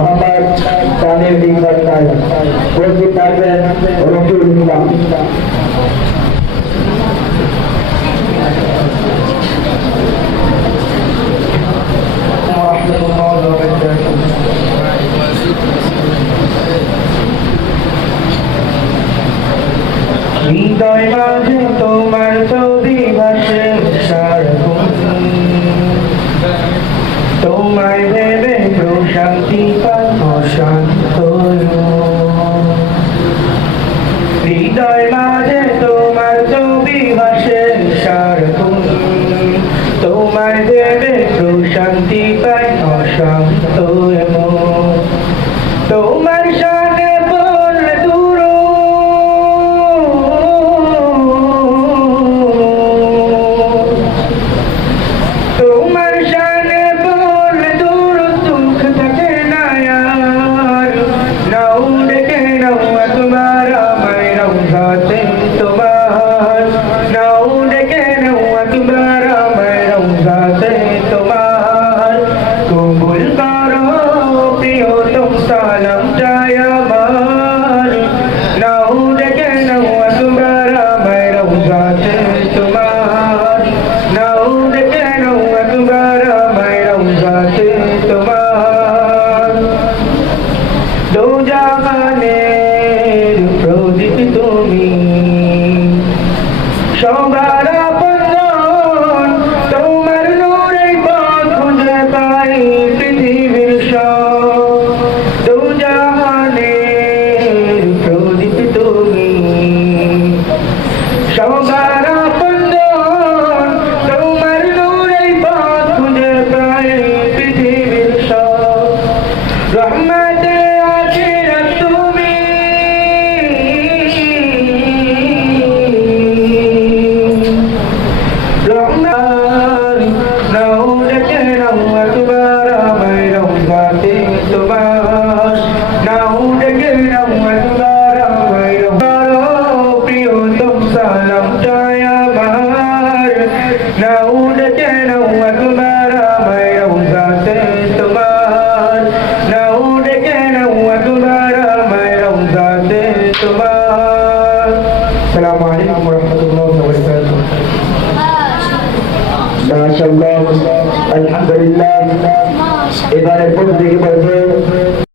মোহাম্মদ তানির দিকদার সাহেব উপস্থিত থাকবেন রফিউল ইসলাম। হৃদয় মাঝে তোমার ছবি ভাসে সারাক্ষণ, তোমায় ভেবে প্রশান্তি পাই অশান্ত। হৃদয় মাঝে তোমার ছবি ভাসে সারাক্ষণ, তোমায় ভেবে প্রশান্তি পাই অশান্ত। তোমার সাথে বললে দূর তোমার সামনে বললে দূর দুঃখ থাকে না আর। নাও ডেকে নাও একবার আমায় রওজাতে তোমার, নাও ডেকে নাও একবার আমায় রওজাতে তোমার। কবুল করো প্রিয়তম সালামটাই আমার, নাও ডেকে নাও একবার আমায় রওজাতে তোমার, নাও ডেকে নাও একবার আমায় রওজাতে তোমার। দো জাহানের প্রদীপ তুমি, সবার আপনজন, তোমার নূরেই পথ খুঁজে পাই পৃথিবীর সব। দো জাহানের প্রদীপ তুমি, সবার আপনজন, তোমার নূরেই পথ খুঁজে পাই পৃথিবীর সব। রহমতে আখিরাত তুমি, রহমান নাও ডেকে নাও একবার আমায় রওজাতে তোমার, নাও ডেকে নাও একবার আমায় রওজাতে। প্রিয়তম সালামটাই আমার, নাও ডেকে নাও একবার আমায় রওজাতে তোমার, নাও ডেকে নাও একবার আমায় রওজাতে তোমার। আসসালামু আলাইকুম ওয়া রাহমাতুল্লাহি ওয়া বারাকাতুহু। মাশাআল্লাহ, আলহামদুলিল্লাহ। এবারে প্রত্যেকে বলবে